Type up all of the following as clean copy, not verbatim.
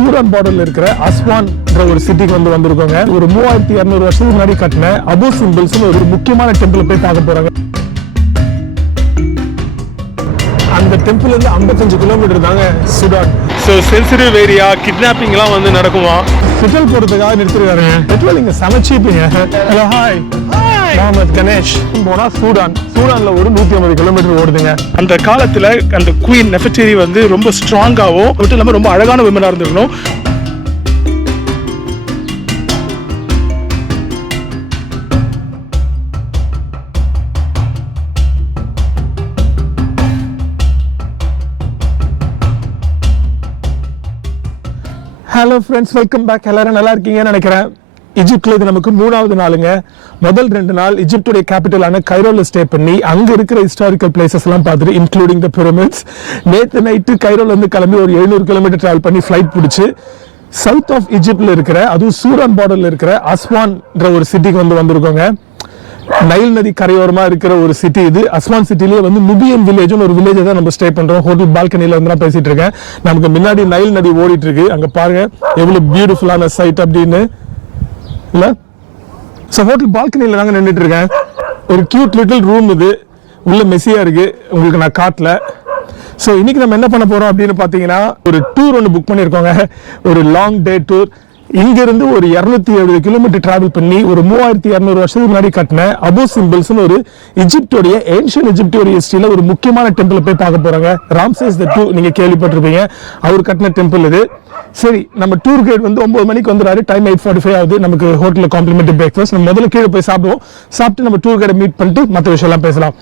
Sudan பார்டர்ல இருக்கிற அஸ்வான்ன்ற ஒரு சிட்டிக்கு வந்திருக்கோங்க. ஒரு 3200 வருஷத்துக்கு முன்னாடி கட்டின அபு சிம்பிள்ஸ் ஒரு முக்கியமான டெம்பிள் போய் பார்க்க போறாங்க. அந்த டெம்பிள் இருந்து 55 கிலோமீட்டர் தாங்க சூடான். ஸோ சென்சிட்டிவ் ஏரியா, கிட்னாப்பிங்லாம் வந்து நடக்குமா? பெட்ரோல் போடுறதுக்காக நிறுத்திருக்காருங்க. பெட்ரோல் இங்க சமைச்சிப்பீங்க. Hello hi, Mohammed Ganesh. போனா சூடான்ல ஒரு 150 கிலோமீட்டர் ஓடுதுங்க. அந்த காலத்துல அந்த குயின் நெஃபர்டிரி வந்து ரொம்ப ஸ்ட்ராங்காகவும் மட்டும் இல்லாமல் ரொம்ப அழகான விமனா இருந்திருக்கணும். Hello friends, welcome back. எல்லாரும் நல்லா இருக்கீங்கன்னு நினைக்கிறேன். ஈஜிப்ட்ல இது நமக்கு 3வது நாளுங்க. முதல் 2 நாள் ஈஜிப்டுடைய கேபிட்டலான கைரோல ஸ்டே பண்ணி அங்க இருக்கிற ஹிஸ்டாரிக்கல் பிளேசஸ் எல்லாம் பார்த்துட்டு, இன்க்ளூடிங் த பிரமிட்ஸ். நேற்று நைட்டு கைரோல இருந்து கிளம்பி ஒரு 700 கிலோமீட்டர் டிராவல் பண்ணி ஃபிளைட் பிடிச்சி சவுத் ஆஃப் ஈஜிப்ட்ல இருக்கிற, அதுவும் சூடான் பார்டர்ல இருக்கிற அஸ்வான்ன்ற ஒரு சிட்டிக்கு வந்திருக்கோங்க. நைல் நதி கரையோரமா இருக்கிற ஒரு சிட்டி இது. அஸ்வான் சிட்டிலேயே வந்து நுபியன் வில்லேஜ் ஒரு வில்லேஜ் தான் நம்ம ஸ்டே பண்றோம். ஹோட்டல் பால்கனில வந்து நான் பேசிட்டு இருக்கேன். நமக்கு முன்னாடி நைல் நதி ஓடிட்டு இருக்கு. அங்க பாருங்க எவ்வளவு பியூட்டிஃபுல்லான சைட் அப்படின்னு இல்ல. ஸோ ஹோட்டல் பால்கனில நாங்க நின்றுட்டு இருக்கேன். ஒரு கியூட் லிட்டில் ரூம் இது. உள்ள மெஸ்ஸியா இருக்கு, உங்களுக்கு நான் காட்டல. ஸோ இன்னைக்கு நம்ம என்ன பண்ண போறோம் அப்படின்னு பாத்தீங்கன்னா, ஒரு டூர் ஒன்று புக் பண்ணியிருக்கோங்க. ஒரு லாங் டே டூர். இங்கிருந்து ஒரு 270 கிலோமீட்டர் டிராவல் பண்ணி ஒரு 3200 வருஷத்துக்கு முன்னாடி கட்டின அபு சிம்பிள்ஸ் ஒரு ஈஜிப்டோடைய ஏன்ஷியன் ஈஜிப்டோடைய ஹிஸ்டரியில ஒரு முக்கியமான டெம்பிள் போய் பார்க்க போறாங்க. ராம்சேஸ் II நீங்க கேள்விப்பட்டிருப்பீங்க, அவர் கட்டின டெம்பிள் இது. சரி, நம்ம டூர் கைட் வந்து 9 மணிக்கு வந்துறாரு. டைம் 8:45 ஆகுது. நமக்கு ஹோட்டலில் காம்ப்ளிமெண்டரி பிரேக்ஃபாஸ்ட். நம்ம முதல்ல கீழே போய் சாப்பிடுவோம். சாப்பிட்டு நம்ம டூர் கைடை மீட் பண்ணிட்டு மற்ற விஷயம்லாம் பேசலாம்.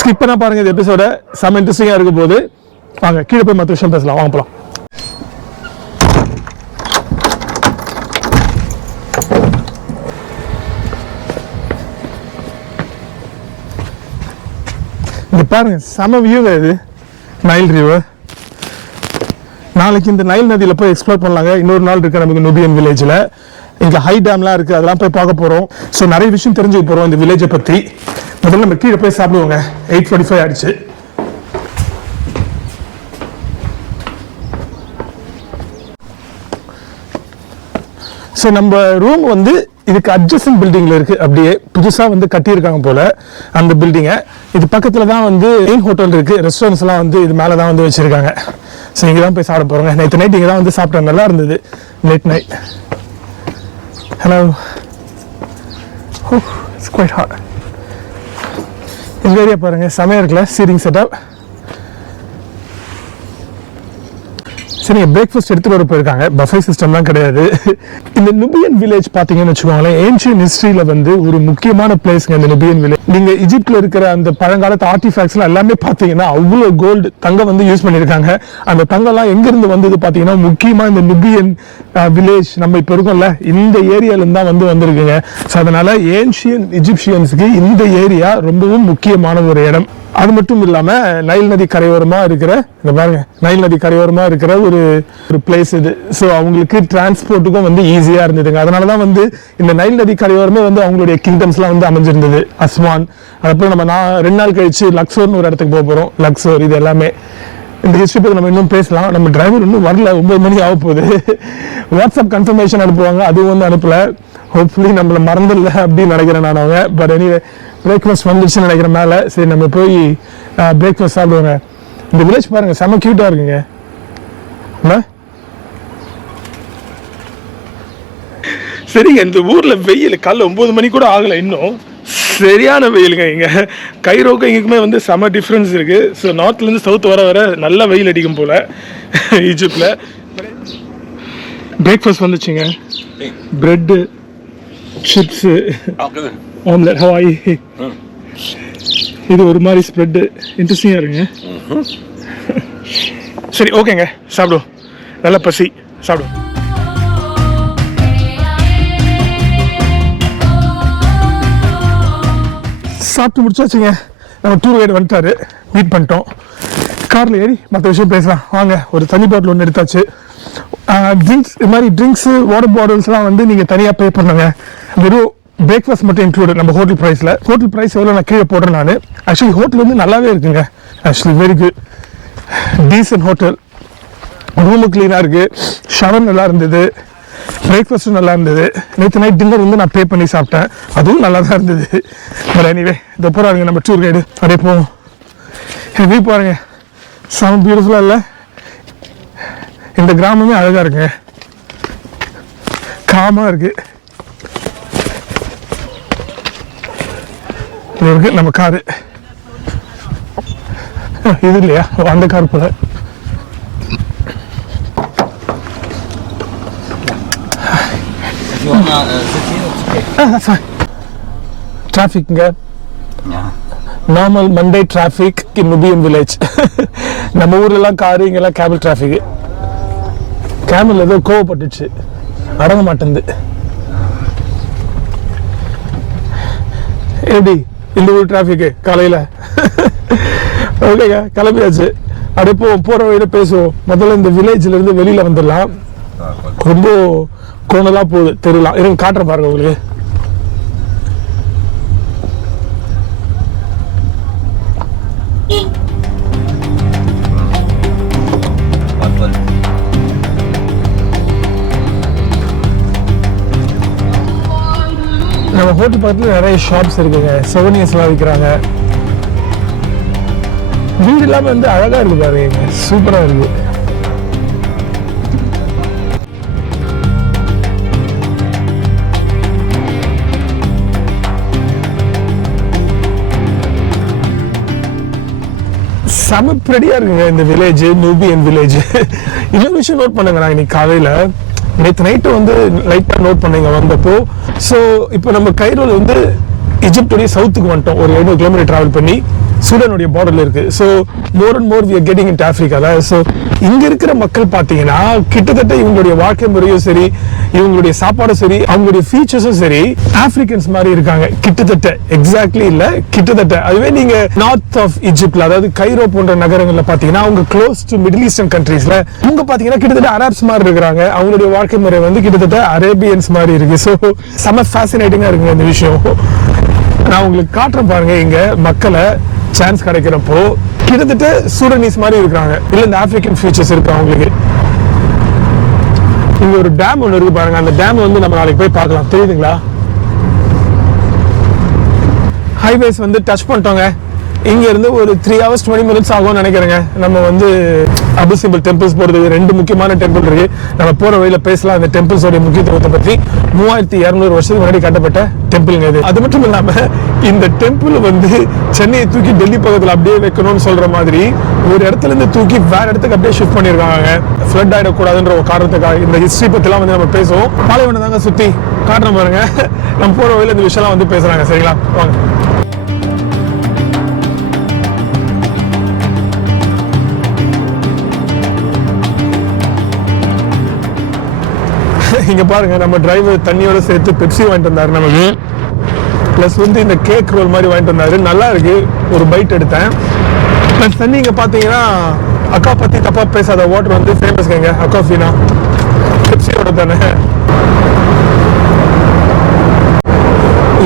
ஸ்கிப் பண்ணா பாருங்க, இந்த எபிசோட செம இன்ட்ரெஸ்டிங்கா இருக்க போது. வாங்க கீழே போய் மற்ற விஷயம் பேசலாம். வாங்க போலாம். இங்க பாருங்க, செம வியூ இது, நைல் ரிவர். நாளைக்கு இந்த நைல் நதியில போய் எக்ஸ்ப்ளோர் பண்ணலாங்க. இன்னொரு நாள் இருக்கு நமக்கு நுபியன் வில்லேஜ்ல. இங்க ஹை டேம்லாம் இருக்கு, அதெல்லாம் போய் பார்க்க போறோம். ஸோ நிறைய விஷயம் தெரிஞ்சுக்க போறோம் இந்த வில்லேஜை பத்தி. முதல்ல நம்ம கீழே போய் சாப்பிடுவோங்க. 8:45 ஆயிடுச்சு. ஸோ நம்ம ரூம் வந்து இதுக்கு அட்ஜஸ்டன் பில்டிங்ல இருக்கு. அப்படியே புதுசா வந்து கட்டியிருக்காங்க போல அந்த பில்டிங்கை. இது பக்கத்துல தான் வந்து மெயின் ஹோட்டல் இருக்கு. ரெஸ்டாரண்ட்ஸ் எல்லாம் வந்து இது மேல தான் வந்து வச்சிருக்காங்க. ஸோ இங்கே தான் போய் சாப்பிட போறோங்க. நேற்று நைட் இங்கே தான் வந்து சாப்பிட்டேன், நல்லா இருந்தது. Late night. Hello, it's quite hot. இந்த ஏரியா பாருங்க, செமையா இருக்குல்ல, சீட்டிங் செட்டப். சரி, பிரேக்ஃபாஸ்ட் எடுத்துட்டு வர போயிருக்காங்க. பஃபே சிஸ்டம்லாம் கிடையாது. இந்த நுபியன் வில்லேஜ் பாத்தீங்கன்னு வச்சுக்கோங்களேன், ஏன்ஷியன் ஹிஸ்டரியில வந்து ஒரு முக்கியமான பிளேஸ்ங்க இந்த நுபியன் வில்லேஜ். நீங்க ஈஜிப்ட்ல இருக்கிற அந்த பழங்காலத்து ஆர்டிஃபேக்ட்ஸ்லாம் எல்லாமே பாத்தீங்கன்னா அவ்வளவு கோல்டு தங்கம் வந்து யூஸ் பண்ணிருக்காங்க. அந்த தங்கம்லாம் எங்க இருந்து வந்தது பாத்தீங்கன்னா, முக்கியமா இந்த நுபியன் வில்லேஜ் நம்ம இப்ப இருக்கோம்ல, இந்த ஏரியால இருந்தா வந்திருக்குங்க. ஸோ அதனால ஏன்ஷியன் இஜிப்சியன்ஸுக்கு இந்த ஏரியா ரொம்பவும் முக்கியமான ஒரு இடம். அது மட்டும் இல்லாம நைல் நதி கரையோரமா இருக்கிற, இந்த பாருங்க, நைல் நதி கரையோரமா இருக்கிற ஒரு பிளேஸ் இது. ஸோ அவங்களுக்கு டிரான்ஸ்போர்ட்டுக்கும் வந்து ஈஸியா இருந்ததுங்க. அதனாலதான் வந்து இந்த நைல் நதி கரையோரமே வந்து அவங்களுடைய கிங்டம்ஸ்லாம் வந்து அமைஞ்சிருந்தது. அஸ்வான், அதுக்கப்புறம் நம்ம 2 நாள் கழிச்சு லக்ஸோர்னு ஒரு இடத்துக்கு போக போறோம். லக்ஸோர், இது எல்லாமே இந்த ஹிஸ்டரி பத்தி நம்ம இன்னும் பேசலாம். நம்ம டிரைவர் இன்னும் வரல, 9 மணி ஆக போகுது. வாட்ஸ்அப் கன்ஃபர்மேஷன் அனுப்புவாங்க, அதுவும் வந்து அனுப்பல. ஹோப்ஃபுல்லி நம்மள மறந்துடல அப்படின்னு நினைக்கிறேன் நான். அவங்க பட் எனிவே பிரேக்ஃபாஸ்ட் வந்துருச்சுன்னு நினைக்கிறேன் மேலே. சரி, நம்ம போய் பிரேக்ஃபாஸ்ட் சாப்பிடுவாங்க. இந்த வில்லேஜ் பாருங்க, செம கியூட்டா இருக்குங்க. சரிங்க, இந்த ஊர்ல வெயில் காலைல 9 மணி கூட ஆகல, இன்னும் சரியான வெயிலுங்க. இங்க கைரோக்கு எங்களுக்குமே வந்து செம டிஃப்ரென்ஸ் இருக்கு. ஸோ நார்த்ல இருந்து சவுத் வர நல்ல வெயில் அடிக்கும் போல ஈஜிப்ட்ல. பிரேக்ஃபாஸ்ட் வந்துச்சுங்க. Bread, chips, omelette, Hawaii. இது ஒரு மாதிரி ஸ்ப்ரெட், இன்ட்ரெஸ்டிங்கா இருக்குங்க. சரி, ஓகேங்க, சாப்பிடுவோம். நல்ல பசி, சாப்பிடுவோம். சாப்பிட்டு முடிச்சாச்சுங்க. நம்ம டூர் கைடு வந்துட்டாரு, மீட் பண்ணிட்டோம். கார்ல ஏறி மற்ற விஷயம் பேசலாம் வாங்க. ஒரு தண்ணி பாட்டில் ஒன்று எடுத்தாச்சு. ட்ரிங்க்ஸ், இது மாதிரி ட்ரிங்க்ஸு, வாட்டர் பாட்டில்ஸ்லாம் வந்து நீங்கள் தனியாக பே பண்ணுங்க. வெறும் பிரேக்ஃபாஸ்ட் மட்டும் இன்க்ளூடட் நம்ம ஹோட்டல் ப்ரைஸில். ஹோட்டல் ப்ரைஸ் எவ்வளோ நான் கீழே போடுறேன் நான். ஆக்சுவலி ஹோட்டல் வந்து நல்லாவே இருக்குங்க. Actually very good, decent hotel. Room க்ளீனாக இருக்குது, ஷவர் நல்லா இருந்தது, பிரேக்ஃபாஸ்ட்டும் நல்லா இருந்தது. நேற்று நைட் டின்னர் வந்து நான் பே பண்ணி சாப்பிட்டேன், அதுவும் நல்லா தான் இருந்தது. பட் எனிவே இதை போகிறாருங்க நம்ம டூர் கைடு. அப்படியே போவோம். வியூ பாருங்க, செம பியூட்டிஃபுல்லாக இல்லை? இந்த கிராமமே அழகாக இருக்குங்க, காமாக இருக்குது. இது இருக்கு நம்ம காரு, இது இல்லையா அந்த கார் போல. டிராஃபிக்ங்க, normal Monday traffic in Nubian village. நம்ம ஊர்லலாம் காரு, இங்கெல்லாம் கேபிள் டிராஃபிக். கேபிள் ஏதோ கோவப்பட்டுச்சு, அடங்க மாட்டேங்குது. எப்படி இந்த ஊர் டிராஃபிக்கு காலையில்? ஓகேங்க, கிளம்பியாச்சு. அப்படியே போகிற வழியில் பேசுவோம். முதல்ல இந்த வில்லேஜ்லேருந்து வெளியில் வந்துடலாம். ரொம்ப கோணலாக போகுது தெரியலாம். இருங்க காட்டுறேன் பாருங்க உங்களுக்கு. நம்ம ஹோட்டல் பக்கத்தில் நிறைய ஷாப்ஸ் இருக்குங்க, சோவனியர்ஸ்லாம் விற்கிறாங்க. வீடு இல்லாமல் வந்து அழகாக இருக்கு பாருங்க, சூப்பராக இருக்கு. செம ப்ரெடியா இருக்குங்க இந்த வில்லேஜ், நூபியன் வில்லேஜ். இன்னொரு விஷயம் நோட் பண்ணுங்க, நான் இன்னைக்கு காலையில் நேற்று நைட்டு வந்து லைட்டாக நோட் பண்ணீங்க வந்தப்போ. ஸோ இப்போ நம்ம கைரோல வந்து இஜிப்டுடைய சவுத்துக்கு வந்துட்டோம். ஒரு 700 கிலோமீட்டர் டிராவல் பண்ணி சூடானுடைய பார்டர்ல இருக்கு. So more and more we are getting into ஆஃப்ரிக்கால. ஸோ இங்க இருக்கிற மக்கள் பார்த்தீங்கன்னா கிட்டத்தட்ட இவங்களுடைய வாழ்க்கை முறையும் சரி, இவங்களுடைய சாப்பாடும் சரி, அவங்களுடைய ஃபீச்சர்ஸும் சரி ஆப்பிரிக்கன்ஸ் மாதிரி இருக்காங்க கிட்டத்தட்ட. எக்ஸாக்ட்லி இல்ல, கிட்டத்தட்ட. அதுவே நீங்க நார்த் ஆஃப் ஈஜிப்ட்ல, அதாவது கைரோ போன்ற நகரங்கள்ல பாத்தீங்கன்னா அவங்க க்ளோஸ் டு மிடில் ஈஸ்டர்ன் கண்ட்ரீஸ்ல அவங்க பாத்தீங்கன்னா கிட்டத்தட்ட அரேப்ஸ் மாதிரி இருக்கிறாங்க. அவங்களுடைய வாழ்க்கை முறை வந்து கிட்டத்தட்ட அரேபியன்ஸ் மாதிரி இருக்கு. ஸோ செம ஃபேசினேட்டிங்கா இருக்குங்க இந்த விஷயம். நான் உங்களுக்கு காட்டுறேன் பாருங்க, இங்க மக்களை சான்ஸ் கிடைக்கிறப்போ கிட்டத்தட்ட சூடனீஸ் மாதிரி இருக்காங்க. இல்ல இந்த ஆப்பிரிக்கன் ஃபீச்சர்ஸ் இருக்கு அவங்களுக்கு. இங்க ஒரு டேம் ஒன்று இருக்கு பாருங்க, அந்த டேம் வந்து நம்ம நாளைக்கு போய் பார்க்கலாம். தெரியுதுங்களா? ஹைவேஸ் வந்து டச் பண்ணிட்டோங்க. இங்க இருந்து ஒரு 3 hours 20 minutes ஆகும்னு நினைக்கிறேங்க. நம்ம வந்து அபு சிம்பிள் டெம்பிள்ஸ் போறதுக்கு 2 முக்கியமான டெம்பிள் இருக்கு. நம்ம போற வழியில பேசலாம் இந்த டெம்பிள்ஸோட முக்கியத்துவத்தை பத்தி. 3200 வருஷத்துக்கு முன்னாடி கட்டப்பட்ட டெம்பிள்ங்க இது. அது மட்டும் இல்லாம இந்த டெம்பிள் வந்து சென்னையை தூக்கி டெல்லி பக்கத்துல அப்படியே வைக்கணும்னு சொல்ற மாதிரி ஒரு இடத்துல இருந்து தூக்கி வேற இடத்துக்கு அப்படியே ஷிஃப்ட் பண்ணிருக்காங்க. ஃப்ளட் ஆயிடக்கூடாதுன்ற ஒரு காரணத்துக்காக. இந்த ஹிஸ்டரி பத்தி எல்லாம் வந்து நம்ம பேசுவோம். பாலைவனம் தாங்க சுத்தி காட்டுறோம் பாருங்க. நம்ம போற வழியில இந்த விஷயம்லாம் வந்து பேசுறாங்க. சரிங்களா, வாங்க. இங்க பாருங்க, நம்ம டிரைவர் தண்ணியோட சேர்த்து பெப்சி வாங்கிட்டு வந்தாரு நமக்கு. பிளஸ் வந்து இந்த கேக் ரோல் மாதிரி வாங்கிட்டு வந்தாரு. நல்லா இருக்கு, ஒரு பைட் எடுத்தேன். பிளஸ் தண்ணி இங்க பாத்தீங்கன்னா அக்கா பத்தி தப்பா பேசாத வாட்டர் வந்து ஃபேமஸ் கேங்க, அக்காஃபினா பெப்சியோட தானே.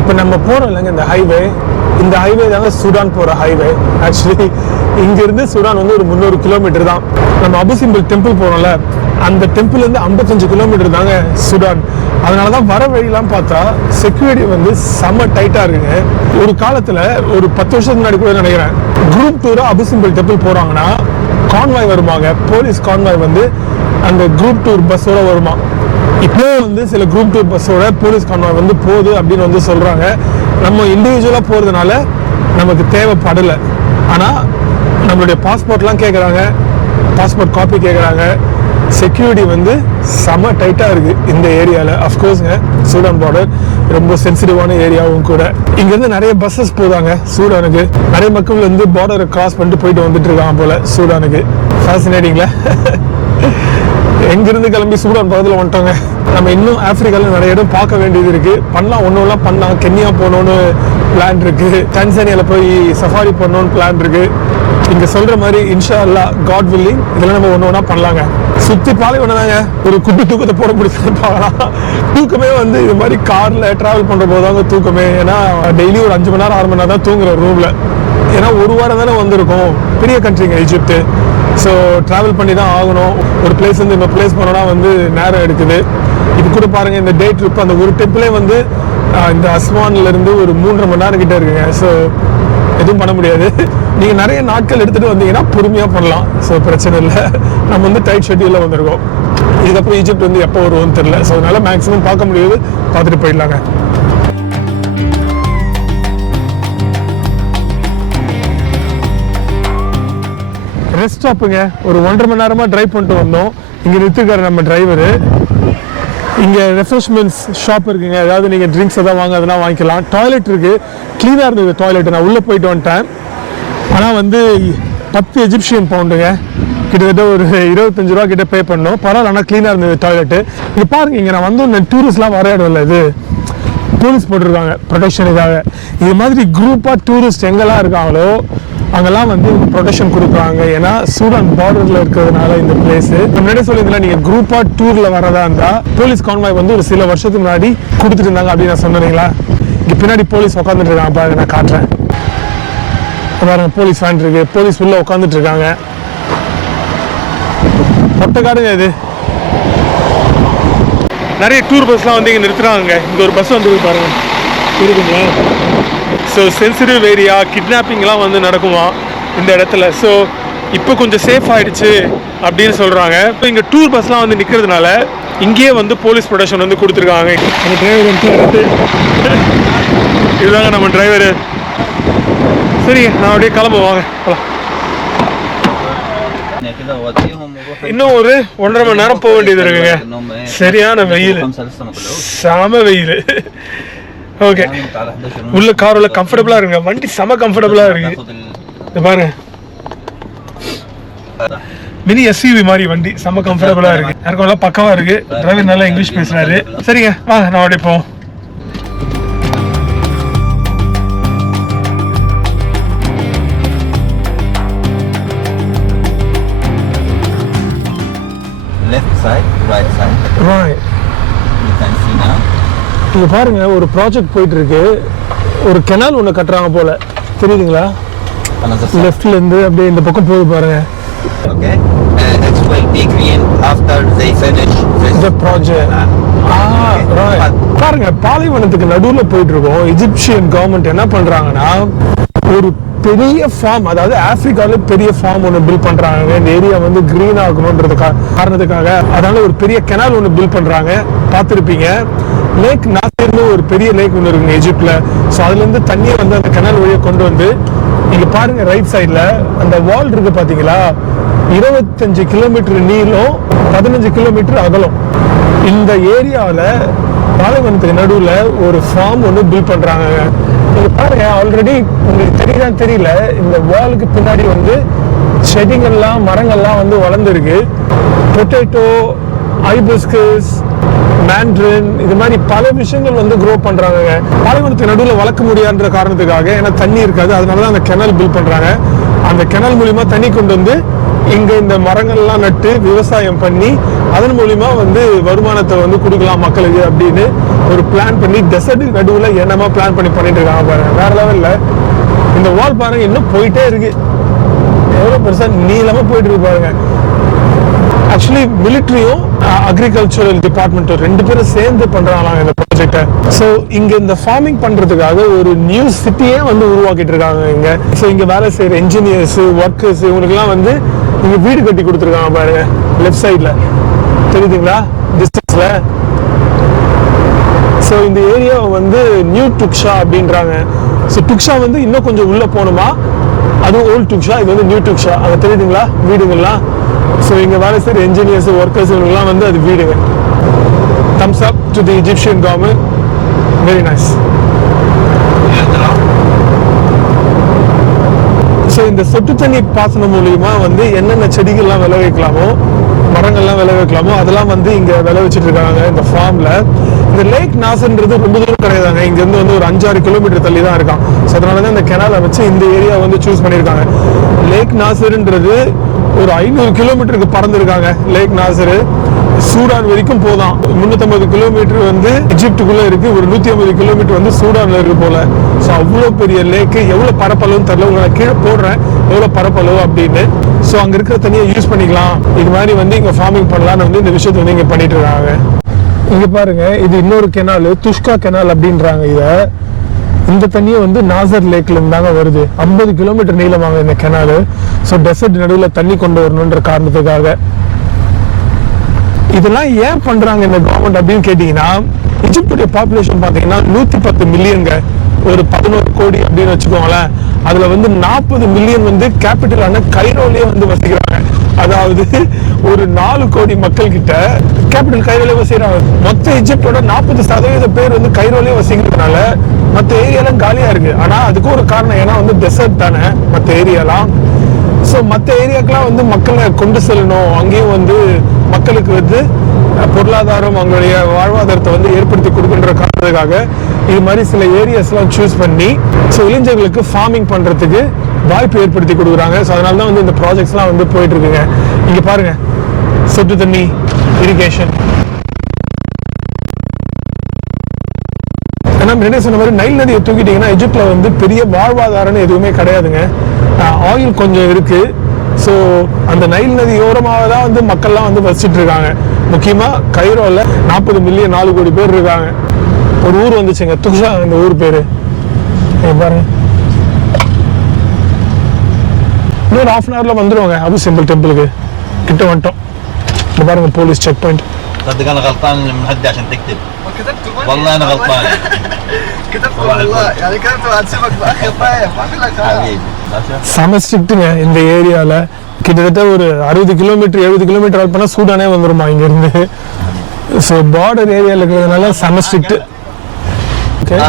இப்ப நம்ம போறோம் இல்லைங்க இந்த ஹைவே, இந்த ஹைவே தாங்க சூடான் போற ஹைவே. ஆக்சுவலி இங்க இருந்து சூடான் வந்து ஒரு 300 கிலோமீட்டர் தான். நம்ம அபு சிம்பிள் டெம்பிள் போறோம்ல, அந்த டெம்பிள் இருந்து 55 கிலோமீட்டர் தாங்க சூடான். அதனாலதான் வர வழியெல்லாம் பார்த்தா செக்யூரிட்டி வந்து செம்ம டைட்டா இருக்குங்க. ஒரு காலத்துல ஒரு 10 வருஷத்துக்கு முன்னாடி கூட நினைக்கிறேன், குரூப் டூரா அபு சிம்பிள் டெம்பிள் போறாங்கன்னா கான்வாய் வருவாங்க, போலீஸ் கான்வாய் வந்து அந்த குரூப் டூர் பஸ்ஸோட வருமா. இப்போ வந்து சில குரூப் டூர் பஸ்ஸோட போலீஸ் கான்வாய் வந்து போகுது அப்படின்னு வந்து சொல்றாங்க. நம்ம இண்டிவிஜுவலா போறதுனால நமக்கு தேவைப்படலை. ஆனா நம்மளுடைய பாஸ்போர்ட்லாம் கேட்குறாங்க, பாஸ்போர்ட் காப்பி கேட்குறாங்க. செக்யூரிட்டி வந்து செம டைட்டா இருக்கு இந்த ஏரியால. அஃப்கோர்ஸ்ங்க சூடான் பார்டர் ரொம்ப சென்சிட்டிவான ஏரியாவும் கூட. இங்க இருந்து நிறைய பஸ்ஸஸ் போதாங்க சூடானுக்கு. நிறைய மக்கள் வந்து பார்டரை கிராஸ் பண்ணிட்டு போயிட்டு வந்துட்டு இருக்காங்க போல சூடானுக்கு. ஃபேசினேட்டிங்ல. எங்கிருந்து கிளம்பி சூடான் பக்கத்துல வந்துட்டோங்க. நம்ம இன்னும் ஆப்பிரிக்கால நிறைய இடம் பார்க்க வேண்டியது இருக்கு. பண்ணலாம், ஒன்னொல்லாம் பண்ணலாம். கென்யா போகணும்னு பிளான் இருக்கு, டான்சானியால போய் சஃபாரி பண்ணணும்னு பிளான் இருக்கு. இங்க சொல்ற மாதிரி இன்ஷா அல்லா காட் வில்லிங் இதெல்லாம் நம்ம ஒண்ணு ஒண்ணா பண்ணலாங்க. சுத்தி பாலைவனம் தாங்க, ஒரு குட்டி தூக்கத்தை போட முடிச்சு பார்க்கலாம். தூக்கமே வந்து இது மாதிரி கார்ல டிராவல் பண்ற போதாங்க தூக்கமே. ஏன்னா டெய்லி ஒரு 5 மணி நேரம் 6 மணி நேரம் தான் தூங்குற ரூம்ல. ஏன்னா ஒரு வாரம் தானே வந்திருக்கோம். பெரிய கண்ட்ரிங்க ஈஜிப்ட். ஸோ ட்ராவல் பண்ணி தான் ஆகணும். ஒரு பிளேஸ் வந்து இன்னொரு பிளேஸ் போனோம்னா வந்து நேரம் எடுக்குது. இது கூட பாருங்க, இந்த டே ட்ரிப் அந்த ஒரு டெம்பிளே வந்து இந்த அஸ்வான்ல இருந்து ஒரு 3.5 மணி நேரம் கிட்ட இருக்குங்க. ஸோ எதுவும் பண்ண முடியாது. நீங்கள் நிறைய நாட்கள் எடுத்துகிட்டு வந்தீங்கன்னா பொறுமையாக பண்ணலாம். ஸோ பிரச்சனை இல்லை. நம்ம வந்து டைட் ஷெட்யூலில் வந்திருக்கோம். இதுக்கப்புறம் ஈஜிப்ட் வந்து எப்போ வருவோம்னு தெரியல. ஸோ அதனால மேக்ஸிமம் பார்க்க முடியாது, பார்த்துட்டு போயிடலாங்க. ரெஸ்ட் ஸ்டாப்புங்க. ஒரு 1.5 மணி நேரமாக ட்ரைவ் பண்ணிட்டு வந்தோம். இங்கே நிறுத்திருக்காரு நம்ம டிரைவரு. இங்கே ரெஃப்ரெஷ்மெண்ட்ஸ் ஷாப் இருக்குங்க. அதாவது நீங்கள் ட்ரிங்க்ஸ் எதாவது வாங்க அதெல்லாம் வாங்கிக்கலாம். டாய்லெட் இருக்குது, க்ளீனாக இருந்தது டாய்லெட். நான் உள்ளே போயிட்டு வந்துட்டேன். ஆனால் வந்து 10 எஜிப்ஷியன் பவுண்டுங்க, கிட்டத்தட்ட ஒரு 25 ரூபா கிட்ட பே பண்ணோம். பரவாயில்ல, ஆனால் க்ளீனாக இருந்தது டாய்லெட்டு. இங்கே பாருங்க, இங்கே நான் வந்து டூரிஸ்ட்லாம் வர இடம் இல்லை, இது போலீஸ் போட்டிருக்காங்க ப்ரொடெக்ஷனுக்காக. இது மாதிரி குரூப்பாக டூரிஸ்ட் எங்கெல்லாம் இருக்காங்களோ அங்கெல்லாம் வந்து ப்ரொடெக்ஷன் கொடுக்குறாங்க. ஏன்னா சூடான் பார்டரில் இருக்கிறதுனால இந்த பிளேஸு. முன்னாடியே சொல்லியிருந்தேன், நீங்கள் குரூப்பாக டூரில் வரதா இருந்தால் போலீஸ் கான்வாய் வந்து ஒரு சில வருஷத்துக்கு முன்னாடி கொடுத்துட்டு இருந்தாங்க அப்படின்னு நான் சொன்னீங்களா. இங்கே பின்னாடி போலீஸ் உட்காந்துட்டு இருக்காங்க பாருங்க, நான் காட்டுறேன் பாருங்க. போலீஸ் வேன் இருக்கு, போலீஸ் உள்ள உட்காந்துட்டு இருக்காங்க. மொட்டை காடுங்க இது. நிறைய டூர் பஸ்லாம் வந்து இங்கே நிறுத்துறாங்க. இங்கே ஒரு பஸ் வந்து பாருங்க இருக்குங்களா. ஸோ சென்சிட்டிவ் ஏரியா, கிட்னாப்பிங்லாம் வந்து நடக்குமா இந்த இடத்துல. ஸோ இப்போ கொஞ்சம் சேஃப் ஆகிடுச்சு அப்படின்னு சொல்கிறாங்க. இப்போ இங்கே டூர் பஸ்லாம் வந்து நிற்கிறதுனால இங்கேயே வந்து போலீஸ் ப்ரொடெக்ஷன் வந்து கொடுத்துருக்காங்க. நம்ம டிரைவர் வந்து இதுதாங்க நம்ம டிரைவரு. சரி, நான் அப்படியே கிளம்புவாங்க போகலாம். இன்னும் ஒரு 1.5 மணி நேரம் போக வேண்டியது இருக்குங்க. சரியான வெயில், செம வெயில். ஓகே, உள்ள கார் உள்ள கம்ஃபர்டபுளா இருக்குங்க. வண்டி செம கம்ஃபர்டபுளா இருக்கு. இது பாருங்க, மினி எஸ்யூவி மாதிரி வண்டி, செம கம்ஃபர்டபுளா இருக்கு. யாருக்கும் எல்லாம் பக்கவா இருக்கு. டிரைவர் நல்லா இங்கிலீஷ் பேசுறாரு. சரிங்க, வாங்க நான் அப்படியே போவோம். Left side, right side. Right. You can see now. இங்க பாருங்க, ஒரு ப்ராஜெக்ட் போயிட்டு இருக்கு. ஒரு கெனால் ஒன்று கட்டுறாங்க போல, தெரியுதுங்களா? Another side. லெஃப்ட்ல இருந்து அப்படியே இந்த பக்கம் போகுது பாருங்க. Okay. It will be green after they finish this. The project. Right. பாருங்க, பாலைவனத்துக்கு நடுவுல போயிட்டு இருக்கோம். எஜிப்சியன் கவர்மெண்ட் என்ன பண்றாங்கன்னா, ஒரு பெரிய ஃபார்ம், அதாவது ஆப்பிரிக்கால பெரிய ஃபார்ம் ஒன்று பில்ட் பண்றாங்க. இந்த ஏரியா வந்து கிரீன் ஆகணும்ன்றது காரணத்துக்காக. அதனால ஒரு பெரிய கெனால் ஒன்று பில்ட் பண்றாங்க. பார்த்துருப்பீங்க, லேக் நாசிர்னு ஒரு பெரிய லேக் ஒன்று இருக்குங்க எஜிப்ட்ல. ஸோ அதுல இருந்து தண்ணியை வந்து அந்த கெனால் வழியை கொண்டு வந்து நீங்க பாருங்க, ரைட் சைட்ல அந்த வால் இருக்கு பாத்தீங்களா, 25 கிலோமீட்டர் நீளம், 15 கிலோமீட்டர் அகலம். இந்த ஏரியாவில் பாலைவனத்துக்கு நடுவில் ஒரு ஃபார்ம் ஒன்று பில்ட் பண்றாங்க. நீங்க பாருங்க, ஆல்ரெடி உங்களுக்கு தெரியுதான் தெரியல, இந்த வாலுக்கு பின்னாடி வந்து செடிகள்லாம் மரங்கள்லாம் வந்து வளர்ந்துருக்கு. பொட்டேட்டோ, ஐபிஸ்கஸ், மேண்ட்ரின், இது மாதிரி பல விஷயங்கள் வந்து க்ரோ பண்றாங்க. பாலைவனத்துக்கு நடுவில் வளர்க்க முடியாதுன்ற காரணத்துக்காக, ஏன்னா தண்ணி இருக்காது, அதனாலதான் அந்த கெனல் பில்ட் பண்றாங்க. அந்த கெனல் மூலியமா தண்ணி கொண்டு வந்து இங்க இந்த மரங்கள்லாம் நட்டு விவசாயம் பண்ணி அதன் மூலியமா வந்து வருமானத்தை வந்து கொடுக்கலாம் மக்களுக்கு அப்படின்னு ஒரு பிளான் பண்ணி டெசர்ட் நடுவுல என்னமா பிளான் பண்ணிட்டு இருக்காங்க பாருங்க. வேற லெவல்ல இந்த வால் பாருங்க, இன்னும் போயிட்டே இருக்கு. எவ்வளவு பெருசா நீளமா போயிட்டு இருக்கு பாருங்க. ஆக்சுவலி மிலிட்ரியும் அக்ரிகல்ச்சரல் டிபார்ட்மெண்ட்டும் 2 பேரும் சேர்ந்து பண்றாங்களாம் இந்த ப்ராஜெக்டை. ஸோ இங்க இந்த ஃபார்மிங் பண்றதுக்காக ஒரு நியூ சிட்டியே வந்து உருவாக்கிட்டு இருக்காங்க இங்க. ஸோ இங்க வேலை செய்யற என்ஜினியர்ஸ், ஒர்க்கர்ஸ், இவங்களுக்குலாம் வந்து இங்க வீடு கட்டி கொடுத்துருக்காங்க பாருங்க. லெஃப்ட் சைட்ல தெரியுதுங்களா, டிஸ்டன்ஸ்ல. ஸோ இந்த ஏரியாவை வந்து நியூ டுக்ஷா அப்படின்றாங்க. ஸோ டுக்ஷா வந்து இன்னும் கொஞ்சம் உள்ள போகணுமா, அது ஓல்ட் டுக்ஷா, இது வந்து நியூ டுக்ஷா. அங்க தெரியுதுங்களா வீடுங்கள்லாம். ஸோ இங்க வேலை செய்யற என்ஜினியர்ஸ், ஒர்க்கர்ஸ், இவங்கெல்லாம் வந்து அது வீடுங்க. Thums up to the Egyptian government, very nice. So இந்த சொட்டு தண்ணி பாசனம் மூலியமா வந்து என்னென்ன செடிகள்லாம் விளைவிக்கலாமோ, மரங்கள்லாம் விளைவிக்கலாமோ அதெல்லாம் வந்து இங்க விளைவிச்சிட்டு இருக்காங்க இந்த ஃபார்ம்ல. இந்த லேக் நாசர்ன்றது ரொம்ப தூரம் கிடையாதாங்க, இங்க இருந்து வந்து ஒரு 5-6 கிலோமீட்டர் தள்ளி தான் இருக்கான். ஸோ அதனாலதான் இந்த கெனாலை வச்சு இந்த ஏரியா வந்து சூஸ் பண்ணியிருக்காங்க. லேக் நாசர்ன்றது ஒரு 500 கிலோமீட்டருக்கு பறந்துருக்காங்க லேக் நாசர். சூடான் வரைக்கும் போதான். 350 கிலோமீட்டர் வந்து எஜிப்டுக்குள்ள இருக்கு, ஒரு 150 கிலோமீட்டர் வந்து சூடான்ல இருக்கு போல. ஸோ அவ்வளோ பெரிய லேக்கு, எவ்வளோ பரப்பளவுன்னு தெரியல, உங்களை கீழே போடுறேன் எவ்வளோ பரப்பளவு அப்படின்னு. ஸோ அங்கே இருக்கிற தண்ணியை யூஸ் பண்ணிக்கலாம், இது மாதிரி வந்து இங்கே ஃபார்மிங் பண்ணலான்னு வந்து இந்த விஷயத்தை வந்து இங்கே பண்ணிட்டு இருக்காங்க. இங்கே பாருங்க, இது இன்னொரு கெனால், துஷ்கா கெனால் அப்படின்றாங்க. இதை இந்த தண்ணியை வந்து நாசர் லேக்ல இருந்தாங்க வருது. 50 கிலோமீட்டர் நீளமாங்க இந்த கெனாலு. ஸோ டெசர்ட் நடுவில் தண்ணி கொண்டு வரணுன்ற காரணத்துக்காக. இதெல்லாம் ஏன் பண்றாங்க இந்த கவர்மெண்ட் அப்படின்னு கேட்டீங்கன்னா, எஜிப்டுடைய பாப்புலேஷன் பார்த்தீங்கன்னா 110 மில்லியனுங்க, ஒரு 11 கோடி அப்படின்னு வச்சுக்கோங்களேன். அதுல வந்து 40 மில்லியன் வந்து கேபிட்டலான கைரோலே வந்து வசிக்கிறாங்க. அதாவது ஒரு 4 கோடி மக்கள் கிட்ட கேபிட்டல் கைரோலே வசிக்கிறாங்க. மொத்த எஜிப்டோட 40% பேர் வந்து கைரோலே வசிக்கிறதுனால மற்ற ஏரியாலாம் காலியா இருக்கு. ஆனா அதுக்கு ஒரு காரணம், ஏன்னா வந்து டெசர்ட் தானே மற்ற ஏரியாலாம். ஸோ மற்ற ஏரியாக்கெல்லாம் வந்து மக்களை கொண்டு செல்லணும், அங்கேயும் வந்து மக்களுக்கு வந்து பொருளாதாரம், அவங்களுடைய வாழ்வாதாரத்தை வந்து ஏற்படுத்தி கொடுக்குன்ற காரணத்துக்காக இது மாதிரி சில ஏரியாஸ்லாம் சூஸ் பண்ணி ஸோ இளைஞர்களுக்கு ஃபார்மிங் பண்ணுறதுக்கு வாய்ப்பு ஏற்படுத்தி கொடுக்குறாங்க. ஸோ அதனால தான் வந்து இந்த ப்ராஜெக்ட்ஸ்லாம் வந்து போயிட்டு இருக்குங்க. இங்கே பாருங்க, சொட்டு தண்ணி இரிகேஷன். ஏன்னா முன்னாடியே சொன்ன மாதிரி நைல் நதியை தூக்கிட்டீங்கன்னா எஜிப்டில் வந்து பெரிய வாழ்வாதாரம்னு எதுவுமே கிடையாதுங்க. ஆயில் கொஞ்சம் இருக்கு. ஸோ அந்த நைல் நதி ஓரமாக தான் வந்து மக்கள்லாம் வந்து வசிச்சுட்டு இருக்காங்க. முக்கியமாக கைரோவில் 40 மில்லியன் 4 கோடி பேர் இருக்காங்க. ஒரு ஊர் வந்துச்சுங்க, துக்ஷா, இந்த ஊர் பேர் பாருங்க. இன்னொரு 1/2 hourல வந்துடுவாங்க அபு சிம்பிள் டெம்பிளுக்கு. கிட்ட வந்துட்டோம். இந்த பாருங்க போலீஸ் செக் பாயிண்ட். صدق انا غلطان من هدي عشان تكتب. كتبت والله انا غلطان. كتبت والله يعني كتبت وهتسيبك باخر طيب ما في لك حبيبي செம ஸ்ட்ரிக்ட்டுங்க இந்த ஏரியாவில். கிட்டத்தட்ட ஒரு 60 கிலோமீட்டர் 70 கிலோமீட்டர் ஆட் பண்ணால் சூடானே வந்துருமா இங்கேருந்து. ஸோ பார்டர் ஏரியாவில் இருக்கிறதுனால செம strict.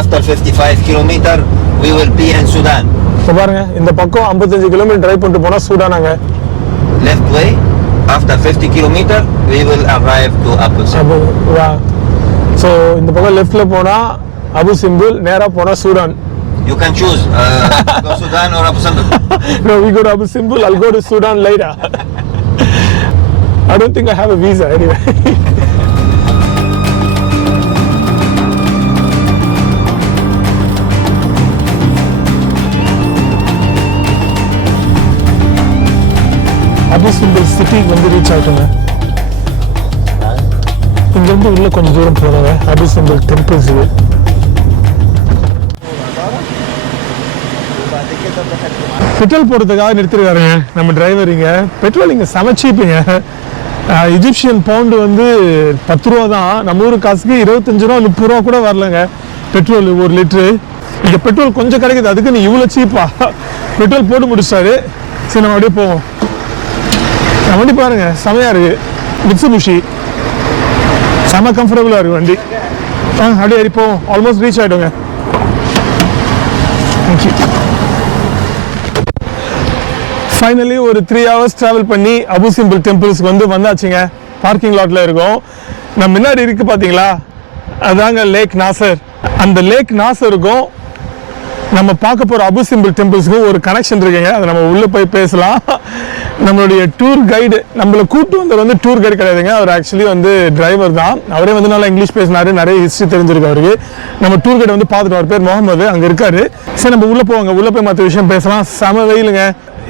After 55 kilometer we will be in Sudan. இப்போ பாருங்க, இந்த பக்கம் 55 கிலோமீட்டர் டிரைவ் பண்ணிட்டு போனால் சூடானாங்க. Left way after 50 kilometer we will arrive to Abu Simbel. So இந்த பக்கம் லெஃப்டில் போனால் அபு சிம்பிள், நேராக போனால் Sudan. You can choose go Sudan or Abu Simbel. No, we go to Abu Simbel. I'll go to Sudan later. I don't think I have a visa anyway. Abu Simbel city வந்து reach ஆயிட்டோங்க. இங்கிருந்து உள்ள கொஞ்சம் தூரம் போறாங்க. Abu Simbel temples. Petrol போடுறதுக்காக நிறுத்திருக்காருங்க நம்ம driver. இங்க petrol இங்க சமைச்சிப்பீங்க. இஜிப்சியன் பவுண்டு வந்து 10 ரூபா தான். நம்ம ஊர் காசுக்கு 25 ரூபா 30 ரூபா கூட வரலங்க பெட்ரோல் ஒரு லிட்டரு. இங்க பெட்ரோல் கொஞ்சம் கிடைக்குது, அதுக்கு நீ இவ்வளோ சீப்பா பெட்ரோல் போட்டு முடிச்சாரு. சரி நம்ம அப்படியே போவோம். வண்டி பாருங்க செமையா இருக்கு, மிட்சுபிஷி, செம கம்ஃபர்டபுளா இருக்கு வண்டி. அப்படியே ஏறி போவோம். ஆல்மோஸ்ட் ரீச் ஆயிடுங்க. ஃபைனலி ஒரு 3 hours டிராவல் பண்ணி அபு சிம்பிள் டெம்பிள்ஸ்க்கு வந்து வந்தாச்சுங்க. பார்க்கிங் லாட்ல இருக்கோம். நம்ம முன்னாடி இருக்கு பாத்தீங்களா, அதாங்க லேக் நாசர். அந்த லேக் நாசருக்கும் நம்ம பார்க்க போற அபு சிம்பிள் டெம்பிள்ஸ்க்கும் ஒரு கனெக்ஷன் இருக்குங்க. அதை நம்ம உள்ள போய் பேசலாம். நம்மளுடைய டூர் கைடு, நம்மளை கூப்பிட்டு வந்தவர் வந்து டூர் கைடு கிடையாதுங்க, அவர் ஆக்சுவலி வந்து டிரைவர் தான். அவரே வந்து நல்லா இங்கிலீஷ் பேசினாரு, நிறைய ஹிஸ்ட்ரி தெரிஞ்சிருக்கு அவருக்கு. நம்ம டூர் கைடு வந்து பார்த்துட்டு, அவர் பேர் முகமது, அங்கே இருக்காரு. சரி நம்ம உள்ள போவாங்க, உள்ள போய் மற்ற விஷயம் பேசலாம். செம வெயிலுங்க,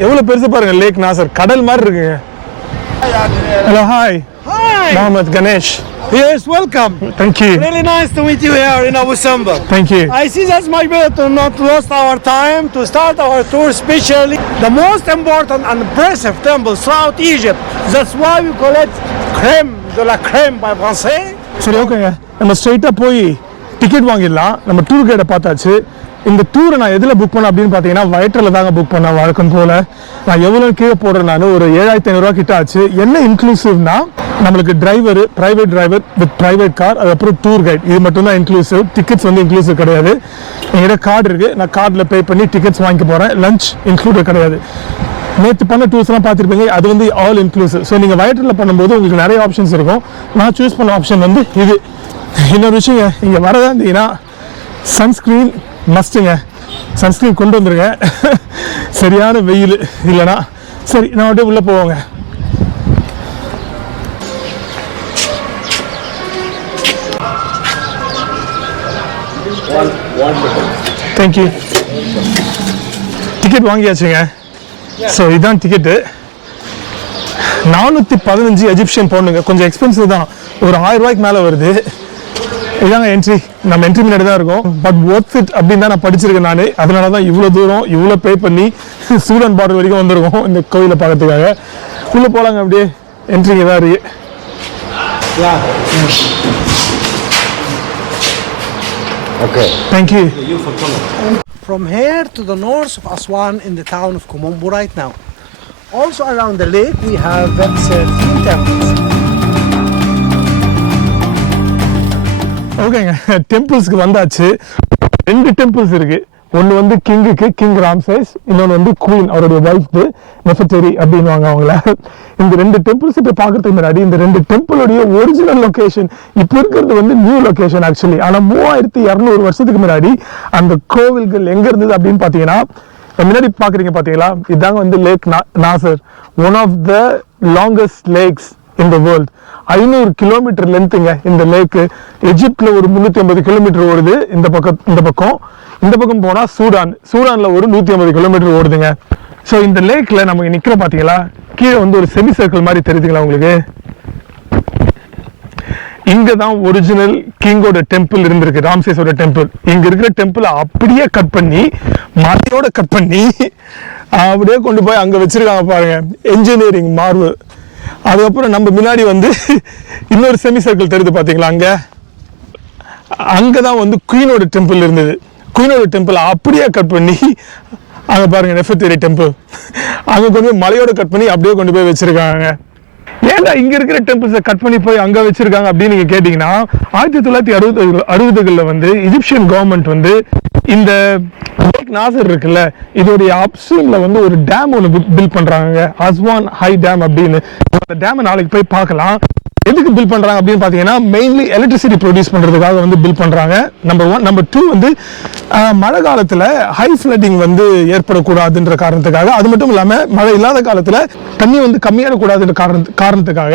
எவ்வளோ பெருசு பாருங்க லேக் நாசர், கடல் மாதிரி இருக்குங்க. Hello, hi. Mohammed Ganesh. Yes, welcome. Thank you. Really nice to meet you here in Abu Simbel. Thank you. I see that's much better to not waste our time to start our tour, especially the most important and impressive temple throughout Egypt. That's why we call it crème de la crème by Francais. சரி ஓகேங்க, நம்ம ஸ்ட்ரைட்டாக போய் ticket வாங்கிடலாம். நம்ம tour கைடை பார்த்தாச்சு. இந்த டூரை நான் எதில் புக் பண்ணேன் அப்படின்னு பார்த்தீங்கன்னா வயற்றில் தாங்க புக் பண்ணேன் வழக்கம் போல். நான் எவ்வளோ கீழே போடுறேன், நான் ஒரு 7500 கிட்ட ஆச்சு. என்ன இன்க்ளூசிவ்னா நம்மளுக்கு driver, private driver with private car, அதுக்கப்புறம் டூர் கைட், இது மட்டும் தான் இன்க்ளூசிவ். டிக்கெட்ஸ் வந்து இன்க்ளூசிவ் கிடையாது. என்கிட்ட கார்டு இருக்குது, நான் கார்டில் பே பண்ணி டிக்கெட்ஸ் வாங்கிக்க போகிறேன். லஞ்ச் இன்க்ளூடட் கிடையாது. நேற்று பண்ண டூர்ஸ்லாம் பார்த்துருப்பீங்க, அது வந்து ஆல் இன்க்ளூசிவ். ஸோ நீங்கள் வயற்றில் பண்ணும்போது உங்களுக்கு நிறைய ஆப்ஷன்ஸ் இருக்கும். நான் சூஸ் பண்ண ஆப்ஷன் வந்து இது. இன்னொரு விஷயம், இங்கே வரதா இருந்தீங்கன்னா சன்ஸ்க்ரீன் மஸ்ட்டுங்க. சன்ஸ்க்ரீன் கொண்டு வந்துருங்க, சரியான வெயில் இல்லைனா. சரி நான் அப்படியே உள்ளே போவோங்க. தேங்க்யூ. டிக்கெட் வாங்கியாச்சுங்க. ஸோ இதுதான் டிக்கெட்டு. 415 எஜிப்சியன் பவுண்டுங்க. கொஞ்சம் எக்ஸ்பென்சிவ் தான், ஒரு 1000 ரூபாய்க்கு மேலே வருது. இதாங்க என்ட்ரி. நம்ம என்ட்ரி முன்னாடி தான் இருக்கும். பட் ஒர்த் இட் அப்படின்னு தான் நான் படிச்சிருக்கேன் நான். அதனால தான் இவ்வளோ தூரம் இவ்வளோ பே பண்ணி சூடான் பார்டர் வரைக்கும் வந்திருக்கோம் இந்த கோயிலை பார்க்கறதுக்காக. உள்ளே போகலாங்க. அப்படியே என்ட்ரிங்க தான் இருக்கு. Okay. Thank you. From here to the north of Aswan in the town of Komombo right now. Also around the lake we have 13 temples. ஓகேங்க, டெம்பிள்ஸ்க்கு வந்தாச்சு. 2 டெம்பிள்ஸ் இருக்கு. ஒன்று வந்து கிங்குக்கு, கிங் ராம்சேஸ். இன்னொன்று வந்து குயின், அவருடைய வைஃப் நெஃபர்டரி அப்படின்வாங்க அவங்கள. இந்த 2 டெம்பிள்ஸ் இப்போ பார்க்கறதுக்கு முன்னாடி இந்த 2 டெம்பிளுடைய ஒரிஜினல் லொகேஷன் இப்போ இருக்கிறது வந்து நியூ லொகேஷன் ஆக்சுவலி. ஆனால் 3200 வருஷத்துக்கு முன்னாடி அந்த கோவில்கள் எங்கே இருந்தது அப்படின்னு பார்த்தீங்கன்னா, முன்னாடி பார்க்குறீங்க பார்த்தீங்களா, இதுதாங்க வந்து lake Nasser, one of the longest lakes in the world. 500 kilometre லென்த்துங்க இந்த லேக்கு. எஜிப்ட்ல ஒரு 350 கிலோமீட்டர் ஓடுது இந்த பக்கம் போனா சூடான்ல ஒரு 150 கிலோமீட்டர் ஓடுதுங்க. ஸோ இந்த லேக்ல நம்ம நிக்கிற பாத்தீங்களா, கீழே வந்து ஒரு செமி சர்க்கிள் மாதிரி தெரியுதுங்களா உங்களுக்கு. இங்க தான் ஒரிஜினல் கிங்கோட டெம்பிள் இருந்திருக்கு, ராம்சேஸோட டெம்பிள். இங்க இருக்கிற டெம்பிள் அப்படியே கட் பண்ணி, மலையோட கட் பண்ணி அப்படியே கொண்டு போய் அங்க வச்சிருக்காங்க பாருங்க. Engineering Marvel. அதுக்கப்புறம் நம்ம முன்னாடி வந்து இன்னொரு செமி சர்க்கிள் தெரியுது பாத்தீங்களா, அங்கதான் வந்து குயினோட டெம்பிள் இருந்தது. குயினோட டெம்பிள் அப்படியே கட் பண்ணி அங்க பாருங்க நெஃபர்டரி டெம்பிள், அங்க கொண்டு போய் மலையோட கட் பண்ணி அப்படியே கொண்டு போய் வச்சிருக்காங்க. ஏன்டா இங்க இருக்கிற டெம்பிள்ஸை கட் பண்ணி போய் அங்க வச்சிருக்காங்க அப்படின்னு நீங்க கேட்டீங்கன்னா, 1960களில் வந்து எஜிப்சியன் கவர்மெண்ட் வந்து இந்த லேக் நாசர் இருக்குல்ல, இதோடைய அப்ஸ்ட்ரீம்ல வந்து ஒரு டேம் ஒன்று பில்ட் பண்றாங்க, அஸ்வான் ஹை டேம் அப்படின்னு. அந்த டேமை நாளைக்கு போய் பார்க்கலாம். எதுக்கு பில்ட் பண்றாங்க அப்படின்னு பாத்தீங்கன்னா, மெயின்லி எலக்ட்ரிசிட்டி ப்ரொடியூஸ் பண்றதுக்காக வந்து பில்ட் பண்றாங்க. நம்பர் 1. நம்பர் 2 வந்து மழை காலத்துல ஹை ஃப்ளட்டிங் வந்து ஏற்படக்கூடாதுன்ற காரணத்துக்காக, அது மட்டும் இல்லாம மழை இல்லாத காலத்துல தண்ணி வந்து கம்மியாகக்கூடாதுன்ற காரணத்துக்காக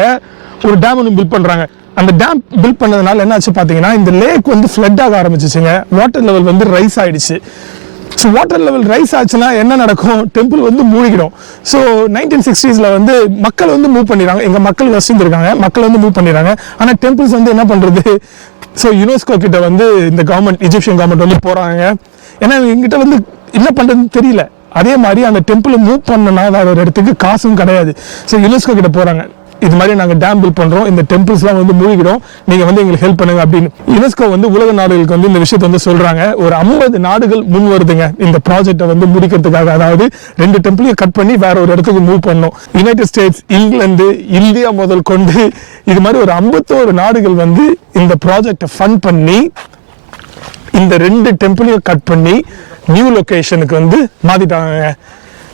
ஒரு டேம் ஒன்று பில்ட் பண்றாங்க. அந்த டேம் பில்ட் பண்ணதுனால என்ன ஆச்சு பாத்தீங்கன்னா, இந்த லேக் வந்து ஃப்ளட் ஆக ஆரம்பிச்சிச்சுங்க. வாட்டர் லெவல் வந்து ரைஸ் ஆயிடுச்சு. ஸோ வாட்டர் லெவல் ரைஸ் ஆச்சுன்னா என்ன நடக்கும், டெம்பிள் வந்து மூழ்கிடும். ஸோ 1960s வந்து மக்கள் வந்து மூவ் பண்ணிடுறாங்க. எங்கள் மக்கள் வசிச்சிருக்காங்க, மக்கள் வந்து மூவ் பண்ணிடுறாங்க. ஆனால் டெம்பிள்ஸ் வந்து என்ன பண்ணுறது, ஸோ யுனெஸ்கோ கிட்ட வந்து இந்த கவர்மெண்ட், எஜிப்சியன் கவர்மெண்ட் வந்து போகிறாங்க. ஏன்னா எங்கிட்ட வந்து என்ன பண்ணுறதுன்னு தெரியல. அதே மாதிரி அந்த டெம்பிளை மூவ் பண்ணனா ஒரு இடத்துக்கு காசும் கிடையாது. ஸோ யுனெஸ்கோ கிட்ட போகிறாங்க, இது மாதிரி நாங்கள் டேம் பில்ட் பண்ணுறோம், இந்த டெம்பிள்ஸ்லாம் வந்து மூழ்கிடும், நீங்கள் வந்து எங்களுக்கு ஹெல்ப் பண்ணுங்க அப்படின்னு. யுனெஸ்கோ வந்து உலக நாடுகளுக்கு வந்து இந்த விஷயத்தை வந்து சொல்கிறாங்க. ஒரு 50 நாடுகள் முன் வருதுங்க இந்த ப்ராஜெக்டை வந்து முடிக்கிறதுக்காக. அதாவது 2 டெம்பிளையும் கட் பண்ணி வேற ஒரு இடத்துக்கு மூவ் பண்ணோம். யுனைடெட் ஸ்டேட்ஸ், இங்கிலாந்து, இந்தியா முதல் கொண்டு இது மாதிரி ஒரு 51 நாடுகள் வந்து இந்த ப்ராஜெக்டை ஃபண்ட் பண்ணி இந்த 2 டெம்பிளையும் கட் பண்ணி நியூ லொகேஷனுக்கு வந்து மாற்றிட்டாங்க.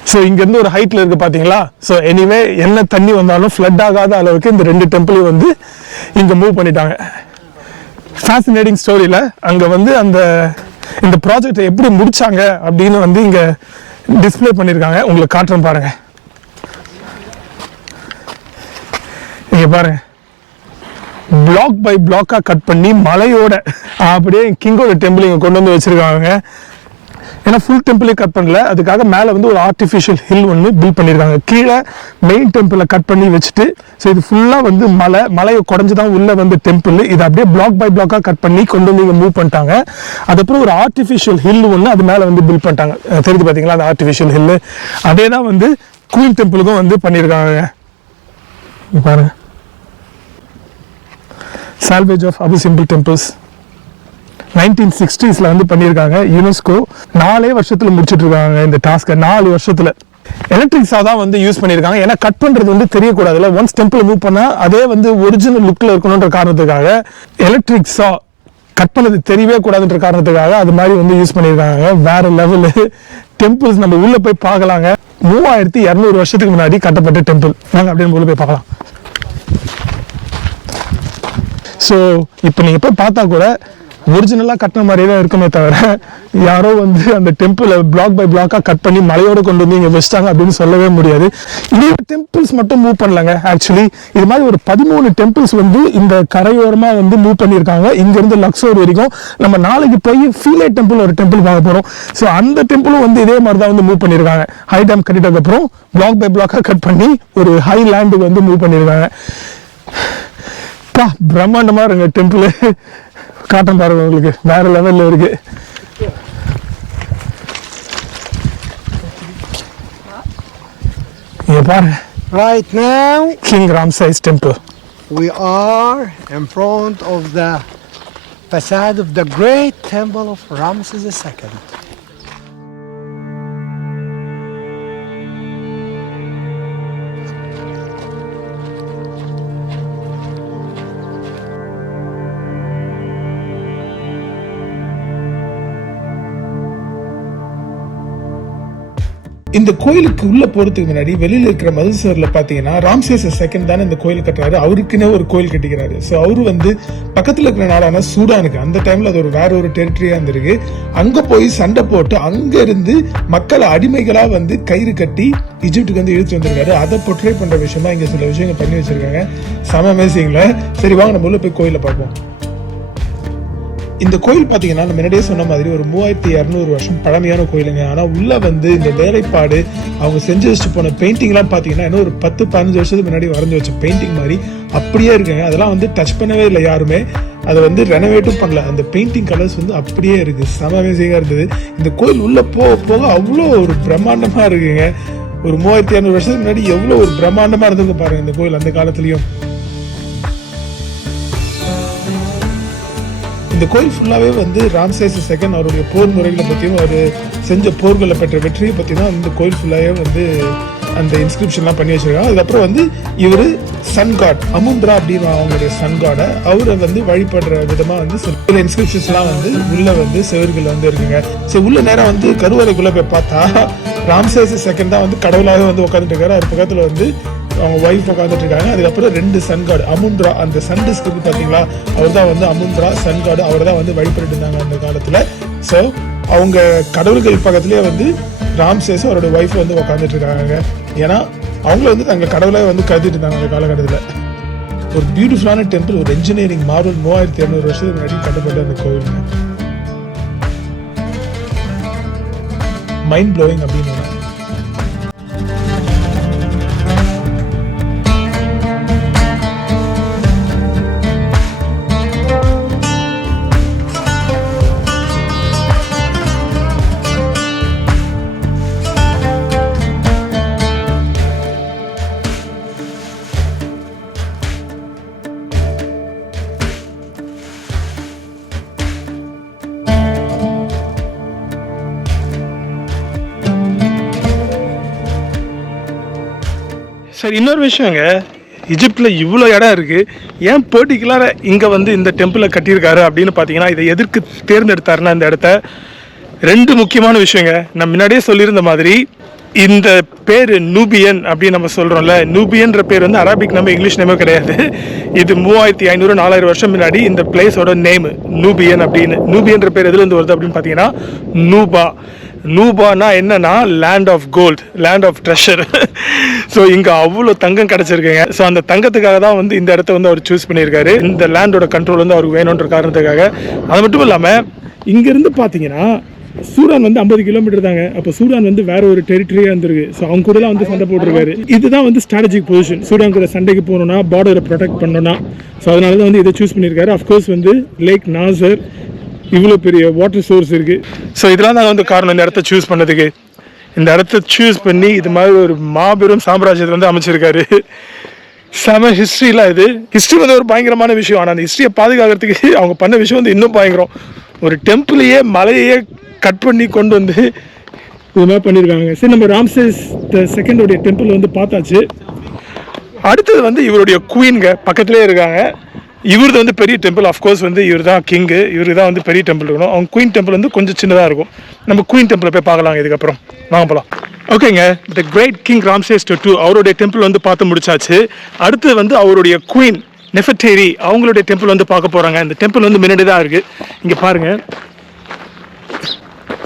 ஸோ இங்கேருந்து ஒரு ஹைட்டில் இருக்குது பார்த்தீங்களா. ஸோ எனிவே என்ன தண்ணி வந்தாலும் ஃப்ளட் ஆகாத அளவுக்கு இந்த 2 டெம்பிளையும் வந்து இங்கே மூவ் பண்ணிட்டாங்க. ஃபேசினேட்டிங் ஸ்டோரியில் அங்கே வந்து இந்த ப்ராஜெக்டை எப்படி முடித்தாங்க அப்படின்னு வந்து இங்கே டிஸ்பிளே பண்ணியிருக்காங்க. உங்களுக்கு காட்டுறேன் பாருங்க. இங்கே பாருங்க, பிளாக் பை பிளாக்காக கட் பண்ணி மலையோட அப்படியே கிங்கோட டெம்பிள் இங்கே கொண்டு வந்து வச்சுருக்காங்க. ஏன்னா ஃபுல் டெம்பிளே கட் பண்ணல, அதுக்காக மேலே வந்து ஒரு ஆர்டிஃபிஷியல் ஹில் ஒன்று பில்ட் பண்ணியிருக்காங்க. கீழே மெயின் டெம்பிளை கட் பண்ணி வச்சுட்டு, ஸோ இது ஃபுல்லாக வந்து மலையை குறைஞ்சி தான் உள்ளே வந்து டெம்பிள். இது அப்படியே பிளாக் பை பிளாக்காக கட் பண்ணி கொண்டு வந்து இங்கே மூவ் பண்ணிட்டாங்க. அதுக்கப்புறம் ஒரு ஆர்டிஃபிஷியல் ஹில் ஒன்று அது மேலே வந்து பில்ட் பண்ணிட்டாங்க. தெரியுது பார்த்தீங்களா அந்த ஆர்டிஃபிஷியல் ஹில்லு. அதே தான் வந்து குயின் டெம்பிளுக்கும் வந்து பண்ணியிருக்காங்க. பாருங்க, salvage of Abu Simbel temples 1960s வந்து பண்ணியிருக்காங்க. யுனெஸ்கோ 4 வருஷத்துல முடிச்சுட்டு இருக்காங்க இந்த டாஸ்கை. 4 வருஷத்துல எலக்ட்ரிக் சா தான் வந்து யூஸ் பண்ணியிருக்காங்க. ஏன்னா கட் பண்றது வந்து தெரியக்கூடாதுல்ல. ஒன்ஸ் டெம்பிள் மூவ் பண்ணா அதே வந்து ஒரிஜினல் லுக்ல இருக்கணும்ன்ற காரணத்துக்காக எலக்ட்ரிக் சா கட் பண்ணது தெரியவே கூடாதுன்ற காரணத்துக்காக அது மாதிரி வந்து யூஸ் பண்ணியிருக்காங்க. வேற லெவலு டெம்பிள்ஸ். நம்ம உள்ள போய் பார்க்கலாங்க. 3200 வருஷத்துக்கு முன்னாடி கட்டப்பட்ட டெம்பிள். நாங்கள் அப்படியே உள்ள போய் பார்க்கலாம். ஸோ இப்போ நீங்கள் போய் பார்த்தா கூட ஒரிஜினலாக கட்டின மாதிரியே தான் இருக்குமே தவிர யாரோ வந்து அந்த டெம்பிளை பிளாக் பை பிளாக்காக கட் பண்ணி மலையோடு கொண்டு வந்து இங்கே வச்சிட்டாங்க அப்படின்னு சொல்லவே முடியாது. இது டெம்பிள்ஸ் மட்டும் மூவ் பண்ணலங்க. ஆக்சுவலி இது மாதிரி ஒரு 13 டெம்பிள்ஸ் வந்து இந்த கரையோரமாக வந்து மூவ் பண்ணியிருக்காங்க. இங்கேருந்து லக்ஸோர் வரைக்கும். நம்ம நாளைக்கு போய் ஃபீலே டெம்பிள் ஒரு டெம்பிள் பார்க்க போகிறோம். ஸோ அந்த டெம்பிளும் வந்து இதே மாதிரி தான் வந்து மூவ் பண்ணியிருக்காங்க. ஹை டேம் கட்டிட்டதுக்கப்புறம் பிளாக் பை பிளாக்காக கட் பண்ணி ஒரு ஹை லேண்டுக்கு வந்து மூவ் பண்ணியிருக்காங்க. பிரம்மாண்டமாக இருங்க டெம்பிள். காட்டன் பாருங்க உங்களுக்கு, வேற லெவல்ல இருக்கு. இங்க பாருங்க. Right now, King Ramses Temple. we are in front of the facade of the great temple of Ramses II. இந்த கோயிலுக்கு உள்ள போறதுக்கு முன்னாடி வெளியில இருக்கிற மதில் சுவர்ல பாத்தீங்கன்னா ராம்சேஸ் II தானே இந்த கோயில் கட்டுறாரு. அவருக்குன்னே ஒரு கோயில் கட்டிக்கிறாரு. ஸோ அவரு வந்து பக்கத்துல இருக்கிற நாடான சூடானுக்கு அந்த டைம்ல அது ஒரு வேற ஒரு டெரிட்டரியா இருந்திருக்கு. அங்க போய் சண்டை போட்டு அங்க இருந்து மக்களை அடிமைகளா வந்து கயிறு கட்டி இஜிப்டுக்கு வந்து இழுத்து வந்திருக்காரு. அதை பொட்ரே பண்ற விஷயமா இங்க சில விஷயங்கள் பண்ணி வச்சிருக்காங்க. செம அமேசிங்ல. சரி வாங்க நம்ம உள்ள போய் கோயிலை பார்ப்போம். இந்த கோயில் பார்த்தீங்கன்னா நம்ம முன்னாடியே சொன்ன மாதிரி ஒரு 3200 வருஷம் பழமையான கோயிலுங்க. ஆனால் உள்ள வந்து இந்த வேலைப்பாடு அவங்க செஞ்சு வச்சுட்டு போன பெயிண்டிங்லாம் பார்த்தீங்கன்னா இன்னும் ஒரு 10-15 வருஷத்துக்கு முன்னாடி வரைஞ்சி வச்ச பெயிண்டிங் மாதிரி அப்படியே இருக்குங்க. அதெல்லாம் வந்து டச் பண்ணவே இல்லை யாருமே. அதை வந்து ரெனோவேட்டும் பண்ணல. அந்த பெயிண்டிங் கலர்ஸ் வந்து அப்படியே இருக்கு. செம அமேசிங்காக இருந்தது. இந்த கோயில் உள்ள போக போக அவ்வளோ ஒரு பிரம்மாண்டமாக இருக்குங்க. ஒரு 3200 வருஷத்துக்கு முன்னாடி எவ்வளோ ஒரு பிரம்மாண்டமாக இருந்தது பாருங்க இந்த கோயில் அந்த காலத்துலயும். இந்த கோயில் ஃபுல்லாகவே வந்து ராம்சேஸ் II அவருடைய போர் முறைகளை பற்றியும் அவர் செஞ்ச போர்களை பெற்ற வெற்றியை பற்றி தான் இந்த கோயில் ஃபுல்லாகவே வந்து அந்த இன்ஸ்கிரிப்ஷன்லாம் பண்ணி வச்சிருக்காங்க. அதுக்கப்புறம் வந்து இவர் சன் காட் அமுந்திரா அப்படின்னு அவங்களுடைய சன் காடை அவரை வந்து வழிபடுற விதமாக வந்து சில இன்ஸ்கிரிப்ஷன்ஸ்லாம் வந்து உள்ள வந்து செவர்கள் வந்து இருக்குங்க. ஸோ உள்ள நேரம் வந்து கருவறைக்குள்ளே போய் பார்த்தா ராம்சேஸ் II தான் வந்து கடவுளாகவே வந்து உட்காந்துட்டு இருக்காரு. அது பக்கத்தில் வந்து அவங்க ஒய்ஃப் உட்காந்துட்டு இருக்காங்க. அதுக்கப்புறம் 2 சன் காடு அமுந்திரா அந்த சன் டிஸ்க் இருக்கு பார்த்தீங்களா, அவர் தான் வந்து அமுந்திரா சன் காடு. அவர் தான் வந்து வழிபட்டு இருந்தாங்க அந்த காலத்தில். ஸோ அவங்க கடவுள்கள் பக்கத்துலேயே வந்து ராம்சேஸ் அவரோட ஒய்ஃப் வந்து உட்காந்துட்டு இருக்காங்க. ஏன்னா அவங்கள வந்து தங்க கடவுளை வந்து கருதிட்டு இருந்தாங்க அந்த காலகட்டத்தில். ஒரு பியூட்டிஃபுல்லான டெம்பிள், ஒரு என்ஜினியரிங் மார்வல் 3200 வருஷத்துக்கு முன்னாடி கட்டப்பட்ட அந்த கோவில். மைண்ட் ப்ளோயிங் அப்படின்னு. சரி, இன்னொரு விஷயங்க, இஜிப்டில் இவ்வளோ இடம் இருக்குது, ஏன் பர்டிகுலராக இங்கே வந்து இந்த டெம்பிளை கட்டியிருக்காரு அப்படின்னு பார்த்தீங்கன்னா, இதை எதற்கு தேர்ந்தெடுத்தாருன்னா இந்த இடத்த 2 முக்கியமான விஷயங்க. நான் முன்னாடியே சொல்லியிருந்த மாதிரி இந்த பேர் நூபியன் அப்படின்னு நம்ம சொல்கிறோம்ல, நூபியன்ற பேர் வந்து அரபிக் நம்ம இங்கிலீஷ் நேமே கிடையாது. இது 3500-4000 வருஷம் முன்னாடி இந்த பிளேஸோட நேம் நூபியன் அப்படின்னு. நூபியன்ற பேர் எதுலேருந்து வருது அப்படின்னு பார்த்தீங்கன்னா நூபா. நூபானா என்னன்னா land of gold, land of treasure. So இங்கே அவ்வளோ தங்கம் கிடச்சிருக்குங்க. ஸோ அந்த தங்கத்துக்காக தான் வந்து இந்த இடத்த வந்து அவர் சூஸ் பண்ணியிருக்காரு. இந்த லேண்டோட கண்ட்ரோல் வந்து அவருக்கு வேணுன்ற காரணத்துக்காக. அது மட்டும் இல்லாமல் இங்கேருந்து பார்த்தீங்கன்னா சூடான் வந்து 50 கிலோமீட்டர் தாங்க. அப்போ சூடான் வந்து வேற ஒரு டெரிட்டரியாக இருந்திருக்கு. ஸோ அவங்க கூட வந்து சண்டை போட்டிருக்காரு. இதுதான் வந்து ஸ்ட்ராட்டஜிக் பொசிஷன். சூடான் கூட சண்டைக்கு போகணும்னா, பார்டரை ப்ரொடெக்ட் பண்ணணும்னா. ஸோ அதனால தான் வந்து இதை சூஸ் பண்ணியிருக்காரு. அஃப்கோர்ஸ் வந்து லேக் நாசர், இவ்வளோ பெரிய வாட்டர் சோர்ஸ் இருக்குது. ஸோ இதெல்லாம் தான் வந்து காரணம் இந்த இடத்த சூஸ் பண்ணதுக்கு. இந்த இடத்த சூஸ் பண்ணி இது மாதிரி ஒரு மாபெரும் சாம்ராஜ்யத்தை வந்து அமைச்சிருக்காரு. செம ஹிஸ்ட்ரிலாம் இது. ஹிஸ்ட்ரி வந்து ஒரு பயங்கரமான விஷயம். ஆனால் அந்த ஹிஸ்ட்ரியை பாதுகாக்கிறதுக்கு அவங்க பண்ண விஷயம் வந்து இன்னும் பயங்கரம். ஒரு டெம்பிளையே மலையே கட் பண்ணி கொண்டு வந்து இது மாதிரி பண்ணியிருக்காங்க. சரி, நம்ம ராம்சேஸ் II டெம்பிள் வந்து பார்த்தாச்சு. அடுத்தது வந்து இவருடைய குயின்க பக்கத்துலேயே இருக்காங்க. இவரது வந்து பெரிய டெம்பிள். அஃப்கோர்ஸ் வந்து இவர் தான் கிங்கு, இவருக்கு தான் வந்து பெரிய டெம்பிள் இருக்கணும். அவங்க குயின் டெம்பிள் வந்து கொஞ்சம் சின்னதாக இருக்கும். நம்ம குயின் டெம்பிளை போய் பார்க்கலாம் இதுக்கப்புறம். வாங்க போகலாம். ஓகேங்க, the great king Ramesses II அவருடைய டெம்பிள் வந்து பார்த்து முடிச்சாச்சு. அடுத்து வந்து அவருடைய குயின் நெஃபர்டேரி அவங்களுடைய டெம்பிள் வந்து பார்க்க போகிறாங்க. இந்த டெம்பிள் வந்து முன்னாடி தான் இருக்குது. இங்கே பாருங்கள்,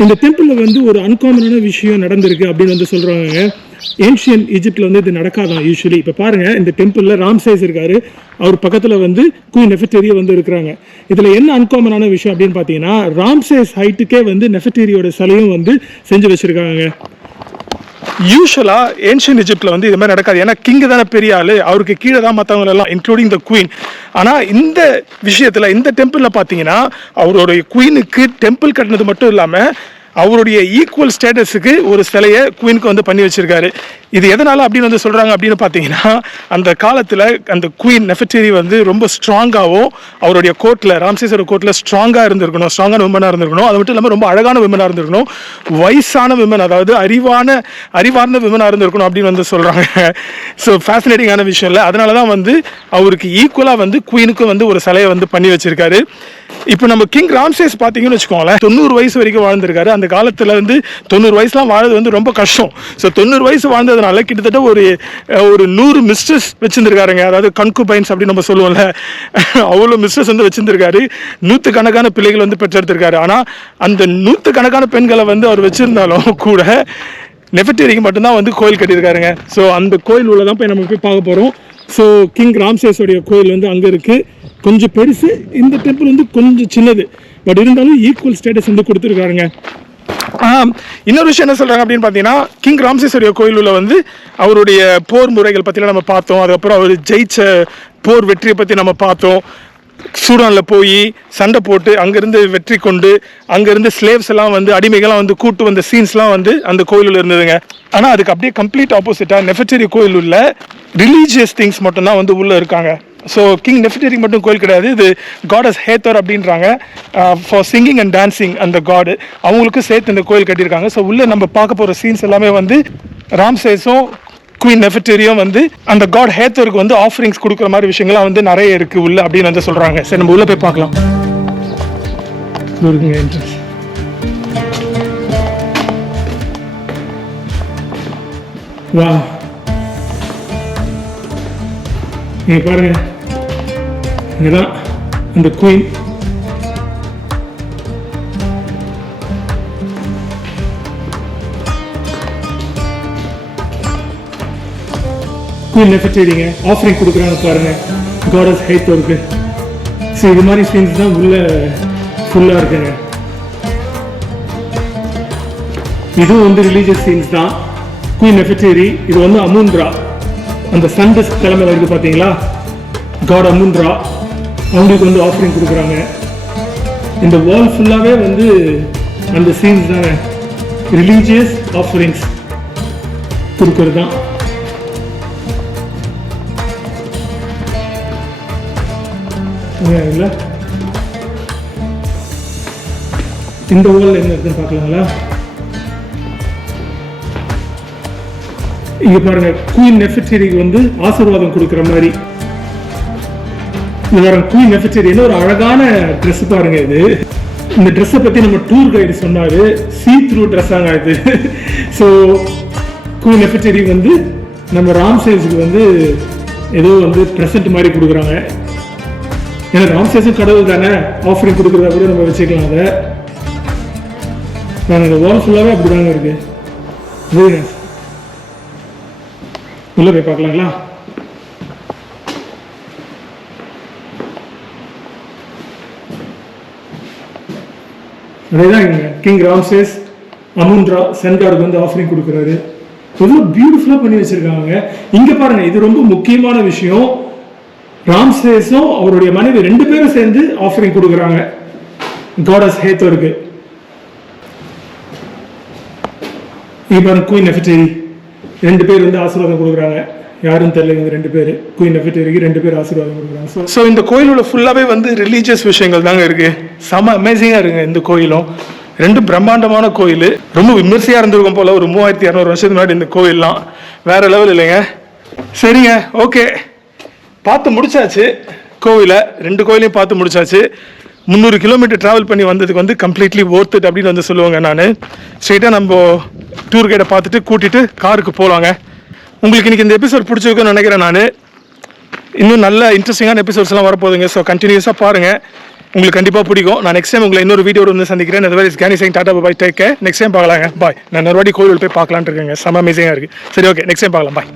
இந்த டெம்பிளில் வந்து ஒரு அன்காமனான விஷயம் நடந்திருக்கு அப்படின்னு வந்து சொல்கிறாங்க. ஏன்ஷியன் ஈஜிப்டில் வந்து இது நடக்காதான் யூஸ்வலி. இப்போ பாருங்கள், இந்த டெம்பிளில் ராம்சேஸ் இருக்காரு, அவர் பக்கத்தில் வந்து குயின் நெஃபர்டேரி வந்து இருக்கிறாங்க. இதில் என்ன அன்காமனான விஷயம் அப்படின்னு பார்த்தீங்கன்னா, ராம்சேஸ் ஹைட்டுக்கே வந்து நெஃபர்டேரியோட சிலையும் வந்து செஞ்சு வச்சுருக்காங்க. யூஸ்வலாக ஏன்ஷியன் ஈஜிப்டில் வந்து இது மாதிரி நடக்காது. ஏன்னா கிங்கு தானே பெரிய ஆள், அவருக்கு கீழே தான் மற்றவங்க எல்லாம் இன்க்ளூடிங் த குயின். ஆனால் இந்த விஷயத்தில் இந்த டெம்பிளில் பார்த்தீங்கன்னா அவருடைய குயினுக்கு டெம்பிள் கட்டினது மட்டும் இல்லாமல் அவருடைய ஈக்குவல் ஸ்டேட்டஸுக்கு ஒரு சிலையை குயினுக்கு வந்து பண்ணி வச்சிருக்காரு. இது எதனால அப்படின்னு வந்து சொல்கிறாங்க அப்படின்னு பார்த்தீங்கன்னா, அந்த காலத்தில் அந்த குயின் நெஃபர்டேரி வந்து ரொம்ப ஸ்ட்ராங்காகவும் அவருடைய கோர்ட்டில் ராம்சேஸோட கோர்ட்டில் ஸ்ட்ராங்காக இருந்திருக்கணும், ஸ்ட்ராங்கான விமனாக இருந்திருக்கணும். அது மட்டும் இல்லாமல் ரொம்ப அழகான விமனாக இருந்திருக்கணும், வயசான விமன், அதாவது அறிவார்ந்த விமனாக இருந்திருக்கணும் அப்படின்னு வந்து சொல்கிறாங்க. ஸோ ஃபேசினேட்டிங்கான விஷயம் இல்லை. அதனால தான் வந்து அவருக்கு ஈக்குவலாக வந்து குயினுக்கும் வந்து ஒரு சிலையை வந்து பண்ணி வச்சிருக்காரு. இப்போ நம்ம கிங் ராம்சேஸ் பார்த்தீங்கன்னு வச்சுக்கோங்களேன், 90 வயசு வரைக்கும் வாழ்ந்திருக்காரு. அந்த காலத்தில் வந்து 90 வயசுலாம் வாழ்றது வந்து ரொம்ப கஷ்டம். ஸோ 90 வயசு வாழ்ந்ததுனால கிட்டத்தட்ட ஒரு 100 மிஸ்ட்ரஸ் வச்சுருந்துருக்காருங்க. அதாவது கன்குபைன்ஸ் அப்படின்னு நம்ம சொல்லுவோம்ல, அவ்வளோ மிஸ்ட்ரஸ் வந்து வச்சுருந்துருக்காரு. 100 கணக்கான பிள்ளைகள் வந்து பெற்றெடுத்திருக்காரு. ஆனால் அந்த 100 கணக்கான பெண்களை வந்து அவர் வச்சுருந்தாலும் கூட நெஃபர்டேரிக்கு மட்டும்தான் வந்து கோயில் கட்டியிருக்காருங்க. ஸோ அந்த கோயில் உள்ள தான் போய் நம்ம போய் பார்க்க போகிறோம். ஸோ கிங் ராம்சேஸோடைய கோயில் வந்து அங்கே இருக்குது, கொஞ்சம் பெருசு. இந்த டெம்பிள் வந்து கொஞ்சம் சின்னது, பட் இருந்தாலும் ஈக்குவல் ஸ்டேட்டஸ் வந்து கொடுத்துருக்காருங்க. இன்னொரு விஷயம் என்ன சொல்கிறாங்க அப்படின்னு பார்த்தீங்கன்னா, கிங் ராம்சேஸோடைய கோயிலில் வந்து அவருடைய போர் முறைகள் பற்றிலாம் நம்ம பார்த்தோம். அதுக்கப்புறம் அவர் ஜெயிச்ச போர் வெற்றியை பற்றி நம்ம பார்த்தோம். சூடானில் போய் சண்டை போட்டு அங்கேருந்து வெற்றி கொண்டு அங்கேருந்து ஸ்லேவ்ஸ் எல்லாம் வந்து அடிமைகள்லாம் வந்து கூட்டு வந்த சீன்ஸ்லாம் வந்து அந்த கோயிலில் இருந்ததுங்க. ஆனால் அதுக்கு அப்படியே கம்ப்ளீட் ஆப்போசிட்டாக நெஃபர்டேரி கோயில் உள்ள ரிலீஜியஸ் திங்ஸ் மட்டும்தான் வந்து உள்ளே இருக்காங்க. ஸோ கிங் நெஃபர்டேரிக்கு மட்டும் கோயில் கிடையாது, இது காடஸ் ஹேத்தர் அப்படின்றாங்க, ஃபார் சிங்கிங் அண்ட் டான்சிங். அந்த காடு அவங்களுக்கும் சேர்த்து இந்த கோயில் கட்டியிருக்காங்க. ஸோ உள்ளே நம்ம பார்க்க போகிற சீன்ஸ் எல்லாமே வந்து ராம்சேஸும் குயின் நெஃபர்டேரியும் வந்து அந்த காட் ஹேத்தருக்கு வந்து ஆஃபரிங்ஸ் கொடுக்குற மாதிரி விஷயங்கள்லாம் வந்து நிறைய இருக்குது உள்ள அப்படின்னு வந்து சொல்கிறாங்க. சரி, நம்ம உள்ளே போய் பார்க்கலாம். வா, நீங்க பாருங்க, இதுதான் அந்த குயின். குயின் நெஃபர்டேரிங்க ஆஃபரிங் கொடுக்குறாங்க பாருங்க காடஸ் ஹேத்தருக்கு. ஸோ இது மாதிரி சீன்ஸ் தான் உள்ள ஃபுல்லாக இருக்குங்க. இதுவும் வந்து ரிலீஜியஸ் சீன்ஸ் தான். குயின் நெஃபர்டேரி, இது வந்து அமுன்ரா, அந்த சண்டஸ் கிழமை வருது பார்த்தீங்களா, காட் அமுன்ரா, அவங்களுக்கு வந்து ஆஃபரிங் கொடுக்குறாங்க. இந்த வால் ஃபுல்லாகவே வந்து அந்த சீன்ஸ் தாங்க, ரிலீஜியஸ் ஆஃபரிங்ஸ் கொடுக்கறது தான். இல்லை, இந்த வால் என்ன இருக்குன்னு பார்க்கலாங்களா? இங்க பாருங்க, குயின் நெஃபர்டேரிக்கு வந்து ஆசீர்வாதம் கொடுக்குற மாதிரி. இது பாருங்க, குயின் நெஃபர்டேரி என்ன ஒரு அழகான ட்ரெஸ் பாருங்க. இது இந்த ட்ரெஸ்ஸை பத்தி நம்ம டூர் கைடு சொன்னாரு, சீ த்ரூ ட்ரெஸ்ஸாங்க இது. ஸோ குயின் நெஃபர்டேரி வந்து நம்ம ராம்சேஸுக்கு வந்து ஏதோ வந்து ப்ரெசன்ட் மாதிரி கொடுக்குறாங்க. ஏன்னா ராம்சேஸும் கடவுள் தானே, ஆஃபரிங் கொடுக்குறதா கூட நம்ம வச்சுக்கலாம். அதை இந்த வால் ஃபுல்லாகவே அப்படி தாங்க இருக்கு. உள்ள போய் பார்க்கலாங்களா? அதேதான் கிங் ராம்சேஸ் அமுன்ரா சென்டாருக்கு வந்து ஆஃபரிங் கொடுக்குறாரு. எவ்வளோ பியூட்டிஃபுல்லாக பண்ணி வச்சிருக்காங்க. இங்க பாருங்க, இது ரொம்ப முக்கியமான விஷயம். ராம்சேஸும் அவருடைய மனைவி 2 பேரும் சேர்ந்து ஆஃபரிங் கொடுக்குறாங்க காடஸ் ஹேத்தருக்கு. இங்க பாருங்க, குயின் நெஃபர்டேரி 2 பேர் வந்து ஆசீர்வாதம் கொடுக்குறாங்க. யாரும் தெரியல, இவங்க 2 பேர் குயின் நெஃபர்டேரிக்கு 2 பேர் ஆசீர்வாதம் கொடுக்குறாங்க. ஸோ இந்த கோயிலோட ஃபுல்லாகவே வந்து ரிலீஜியஸ் விஷயங்கள் தாங்க இருக்கு. செம அமேசிங்காக இருக்குங்க இந்த கோயிலும். 2 பிரம்மாண்டமான கோயில், ரொம்ப விமர்சையாக இருந்திருக்கும் போல. ஒரு 3200 வருஷத்துக்கு முன்னாடி இந்த கோயில்லாம் வேற லெவல் இல்லைங்க. சரிங்க, ஓகே, பார்த்து முடிச்சாச்சு கோவிலை. 2 கோயிலையும் பார்த்து முடிச்சாச்சு. 300 கிலோமீட்டர் ட்ராவல் பண்ணி வந்ததுக்கு வந்து கம்ப்ளீட்லி ஒர்த் இட் அப்படின்னு வந்து சொல்லுவாங்க. நான் ஸ்ட்ரெயிட்டாக நம்ம டூர் கைடை பார்த்துட்டு கூட்டிகிட்டு காருக்கு போகலாங்க. உங்களுக்கு இன்றைக்கி இந்த எபிசோட் பிடிச்சிருக்குன்னு நினைக்கிறேன். நான் இன்னும் நல்ல இன்ட்ரெஸ்டிங்கான எபிசோட்ஸ்லாம் வரப்போகுதுங்க. ஸோ கண்டினியூஸாக பாருங்கள், உங்களுக்கு கண்டிப்பாக பிடிக்கும். நான் நெக்ஸ்ட் டைம் உங்களை இன்னொரு வீடியோ வந்து சந்திக்கிறேன். அது வேறு கேனி சிங் டாடா bye take care. Next time பார்க்கலாங்க. பாய். நான் இன்னொரு வாட்டி கோயில் போய் பார்க்கலான்ட்டு இருக்கேங்க. செம்ம அமேசிங்காக இருக்குது. சரி, ஓகே, நெக்ஸ்ட் டைம் பார்க்கலாம். பாய்.